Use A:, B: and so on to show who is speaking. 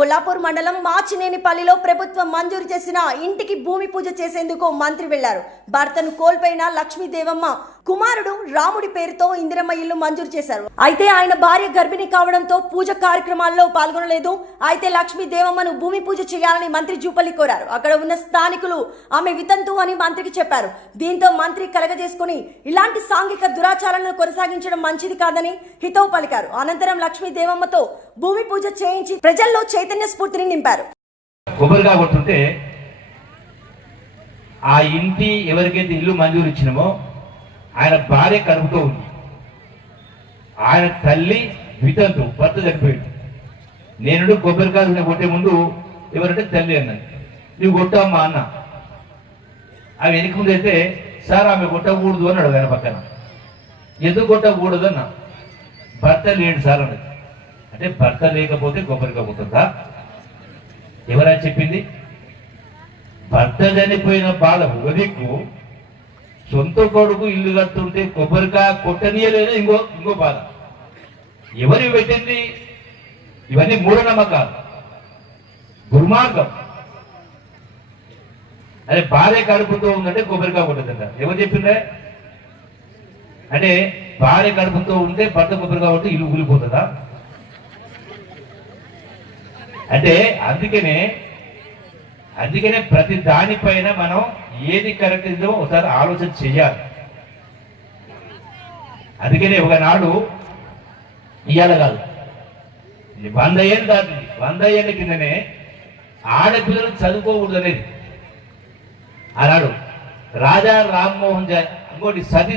A: కొల్లాపూర్ మండలం మాచినేనిపల్లిలో ప్రభుత్వం మంజూరు చేసిన ఇంటికి భూమి పూజ చేసేందుకు మంత్రి వెళ్ళారు. భర్తను కోల్పోయిన లక్ష్మీదేవమ్మ కుమారుడు రాముడి పేరుతో ఇందిరమ్మ ఇల్లు మంజూరు చేశారు. అయితే ఆయన భార్య గర్భిణి కావడంతో పూజ కార్యక్రమాల్లో పాల్గొనలేదు. అయితే లక్ష్మీ దేవమ్మను భూమి పూజ చేయాలని మంత్రి జూపల్లి కోరారు. అక్కడ ఉన్న స్థానికులు ఆమె వితంతు అని మంత్రికి చెప్పారు. దీంతో మంత్రి కలగజేసుకుని ఇలాంటి సాంఘిక దురాచారాలను కొనసాగించడం మంచిది కాదని హితవు పలికారు. అనంతరం లక్ష్మీ దేవమ్మతో భూమి పూజ చేయించి ప్రజల్లో చైతన్య స్ఫూర్తిని నింపారు.
B: కొబ్బరిగా కొట్టుంటే ఆ ఇంటి ఎవరికైతే ఇల్లు మంజూరు ఇచ్చినామో ఆయన భార్య కడుపుతో ఉంది. ఆయన తల్లి వితంతు భర్త చనిపోయాడు నేను కొబ్బరికాయలు కొట్టే ముందు ఎవరంటే తల్లి అన్నది. నువ్వు కొట్టమ్మా అన్న. ఆమె వెనక ముందు అయితే సార్ ఆమె కొట్టకూడదు అని ఆయన పక్కన. ఎందుకు కొట్టకూడదు అన్న. భర్త లేడు సార్ అన్నది. అంటే భర్త లేకపోతే కొబ్బరికాయ కొట్టుందా ఎవరా చెప్పింది? భర్త చనిపోయిన బాధ ఒక సొంత కొడుకు ఇల్లు కడుతుంటే కొబ్బరికాయ కొట్టనీయలేదు ఇంకో ఇంకో బాధ. ఎవరు పెట్టింది? ఇవన్నీ మూఢనమ్మకాలు. దుర్మార్గం. అదే భార్య కడుపుతో ఉందంటే కొబ్బరికాయ కొట్టదంట. ఎవరు చెప్పిండే అంటే భార్య కడుపుతో ఉంటే భర్త కొబ్బరికాయ కొట్టి ఇల్లు కూలిపోతుందా? అంటే అందుకనే అందుకనే ప్రతి దానిపైన మనం ఏది కరెక్ట్ ఇదో ఒకసారి ఆలోచన చేయాలి. అందుకనే ఒకనాడు ఇయ్యాల కాదు. వంద ఏళ్ళు దాటింది. వంద ఏళ్ళ కిందనే ఆడపిల్లలు చదువుకోకూడదు అనేది అన్నాడు రాజా రామ్మోహన్ ఇంకోటి సతీ